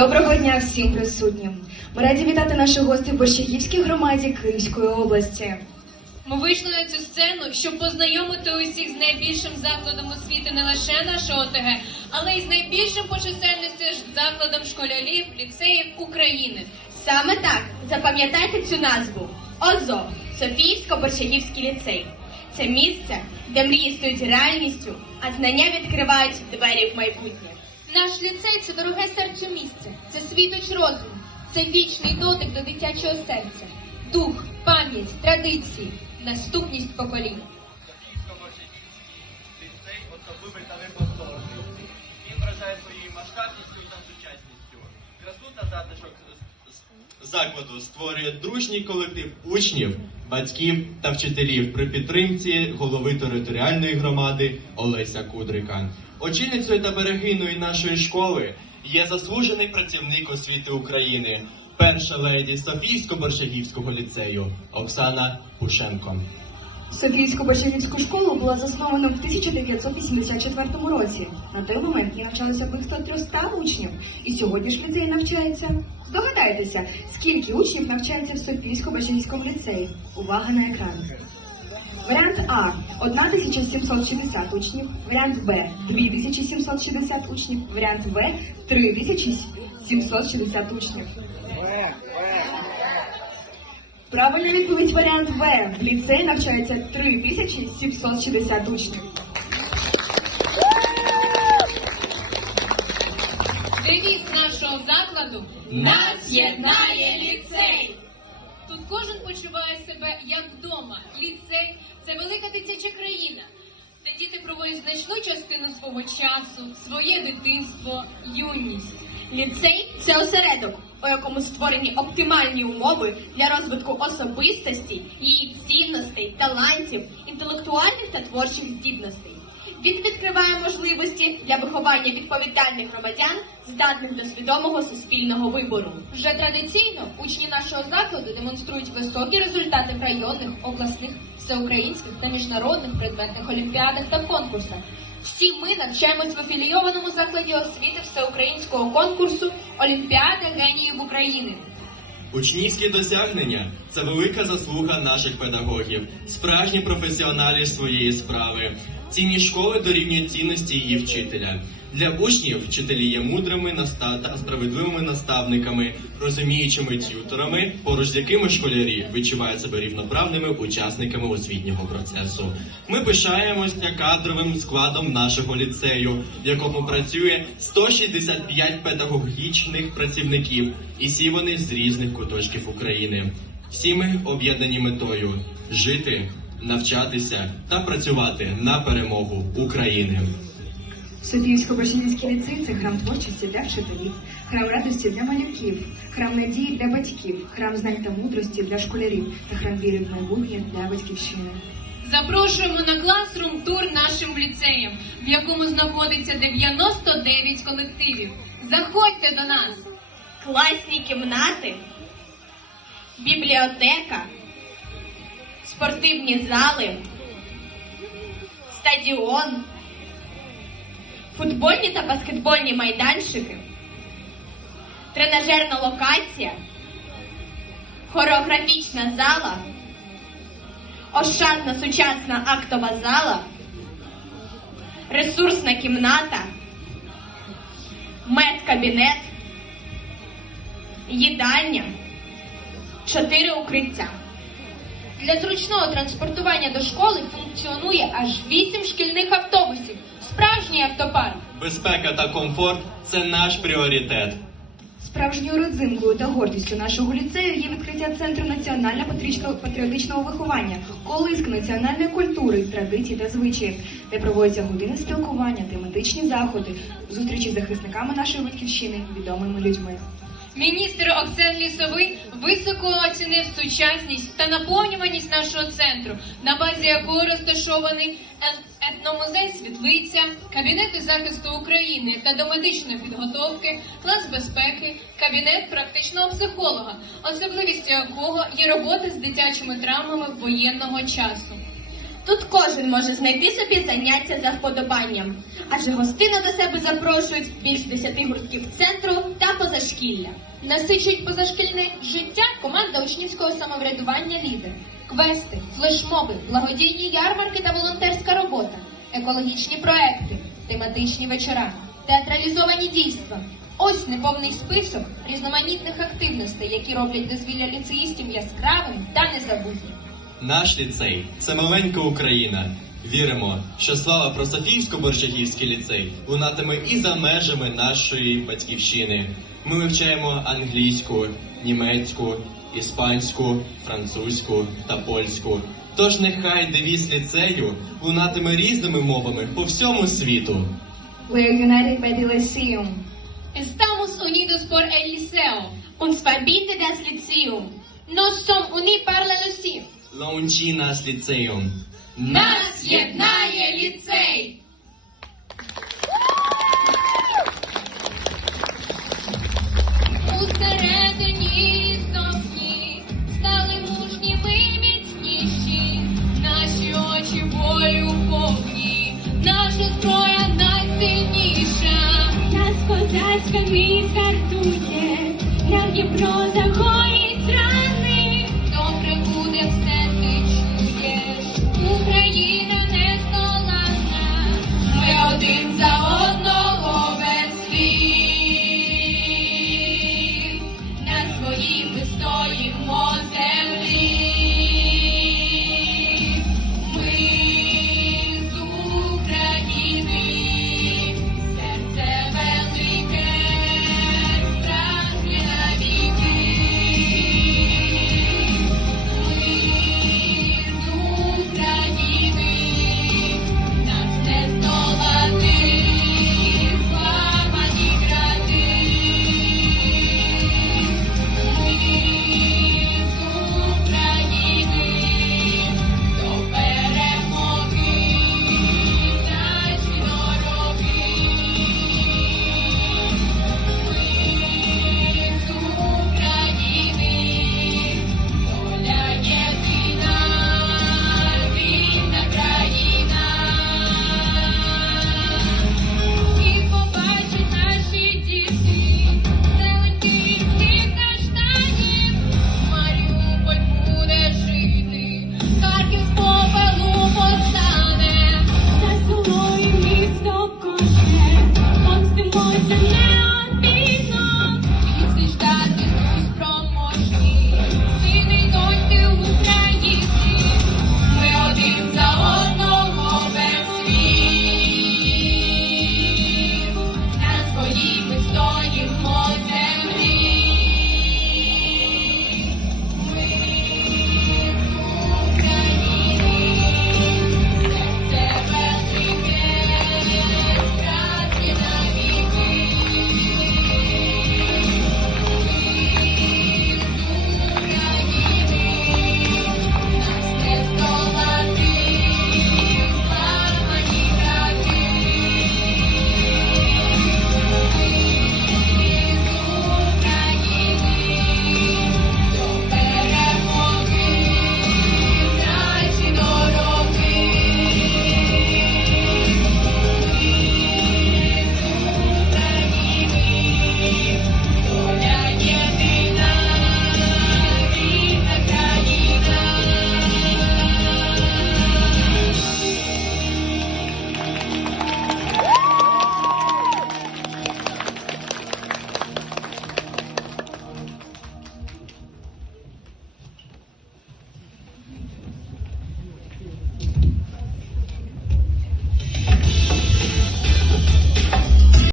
Доброго дня всім присутнім. Ми раді вітати наших гостей в Борщагівській громаді Київської області. Ми вийшли на цю сцену, щоб познайомити усіх з найбільшим закладом освіти не лише нашого ОТГ, але й з найбільшим по чисельності закладом школярів, ліцеїв України. Саме так запам'ятайте цю назву ОЗО Софіївсько-Борщагівський ліцей. Це місце, де мрії стають реальністю, а знання відкривають двері в майбутнє. Наш ліцей це дороге серцю місце, це світоч розум, це вічний дотик до дитячого серця, дух, пам'ять, традиції, наступність поколінь. Ліцей особливий та. Він вражає своєю масштабністю та сучасністю. Красу затишок закладу створює дружній колектив учнів, батьків та вчителів при підтримці голови територіальної громади Олеся Кудрика. Очільницею та берегиною нашої школи є заслужений працівник освіти України, перша леді Софійсько-Борщагівського ліцею Оксана Пушенко. Софійську Борщагівську школу була заснована в 1984 році. На той момент ній навчалося близько 300 учнів. І сьогодні ж в ліцеї навчається. Здогадайтеся, скільки учнів навчається в Софійську Борщагівському ліцеї. Увага на екран. Варіант А 1760 учнів, варіант Б 2760 учнів, варіант В 3760 учнів. Правильна відповідь варіант В. В ліцеї навчається 3760 учнів. Девіз нашого закладу нас єднає ліцей. Тут кожен почуває себе як вдома. Ліцей це велика дитяча країна, де діти проводять значну частину свого часу, своє дитинство, юність. Ліцей це осередок, у якому створені оптимальні умови для розвитку особистості, її цінностей, талантів, інтелектуальних та творчих здібностей. Він відкриває можливості для виховання відповідальних громадян, здатних до свідомого суспільного вибору. Вже традиційно учні нашого закладу демонструють високі результати в районних, обласних, всеукраїнських та міжнародних предметних олімпіадах та конкурсах. Всі ми навчаємось в афілійованому закладі освіти всеукраїнського конкурсу Олімпіада геніїв України. Учнівські досягнення це велика заслуга наших педагогів, справжні професіоналі своєї справи. Цінність школи дорівнює цінності її вчителя. Для учнів вчителі є мудрими та справедливими наставниками, розуміючими тюторами, поруч з якими школярі відчувають себе рівноправними учасниками освітнього процесу. Ми пишаємося кадровим складом нашого ліцею, в якому працює 165 педагогічних працівників, і всі вони з різних куточків України. Всі ми об'єднані метою жити, навчатися та працювати на перемогу України. Софіївсько-Борщагівський ліцей це храм творчості для вчителів, храм радості для малюків, храм надії для батьків, храм знань та мудрості для школярів та храм віри в майбутнє для батьківщини. Запрошуємо на класрум тур нашим ліцеєм, в якому знаходиться 99 колективів. Заходьте до нас! Класні кімнати, бібліотека, спортивні зали, стадіон, футбольні та баскетбольні майданчики, тренажерна локація, хореографічна зала, ошатна сучасна актова зала, ресурсна кімната, медкабінет їдальня, чотири укриття. Для зручного транспортування до школи функціонує аж 8 шкільних автобусів. Справжній автопарк. Безпека та комфорт це наш пріоритет. Справжньою родзинкою та гордістю нашого ліцею є відкриття центру національно-патріотичного виховання, колиска національної культури, традицій та звичаїв, де проводяться години спілкування, тематичні заходи, зустрічі з захисниками нашої батьківщини, відомими людьми. Міністр Оксен Лісовий високо оцінив сучасність та наповнюваність нашого центру, на базі якого розташований етномузей Світлиця, кабінети захисту України та домедичної підготовки, клас безпеки, кабінет практичного психолога, особливістю якого є робота з дитячими травмами воєнного часу. Тут кожен може знайти собі заняття за вподобанням, адже гостина до себе запрошують більш десяти гуртків центру та позашкілля. Насичують позашкільне життя команда учнівського самоврядування лідер, квести, флешмоби, благодійні ярмарки та волонтерська робота, екологічні проекти, тематичні вечора, театралізовані дійства. Ось неповний список різноманітних активностей, які роблять дозвілля ліцеїстів яскравим та незабутнім. Наш ліцей це маленька Україна. Віримо, що слава про Софіївсько-Борщагівський ліцей лунатиме і за межами нашої батьківщини. Ми вивчаємо англійську, німецьку, іспанську, французьку та польську. Тож нехай девіз ліцею лунатиме різними мовами по всьому світу. We are united by the Lyceum. Estamos unidos por el liceo. Uns verbindet das Lyceum. Nos som unis par la Lucie. Лаунчі нас ліцеєм. Нас єднає ліцей. Усередині совні стали мужніми міцніші, наші очі болю повні, наша зброя найсильніша. Нас козацька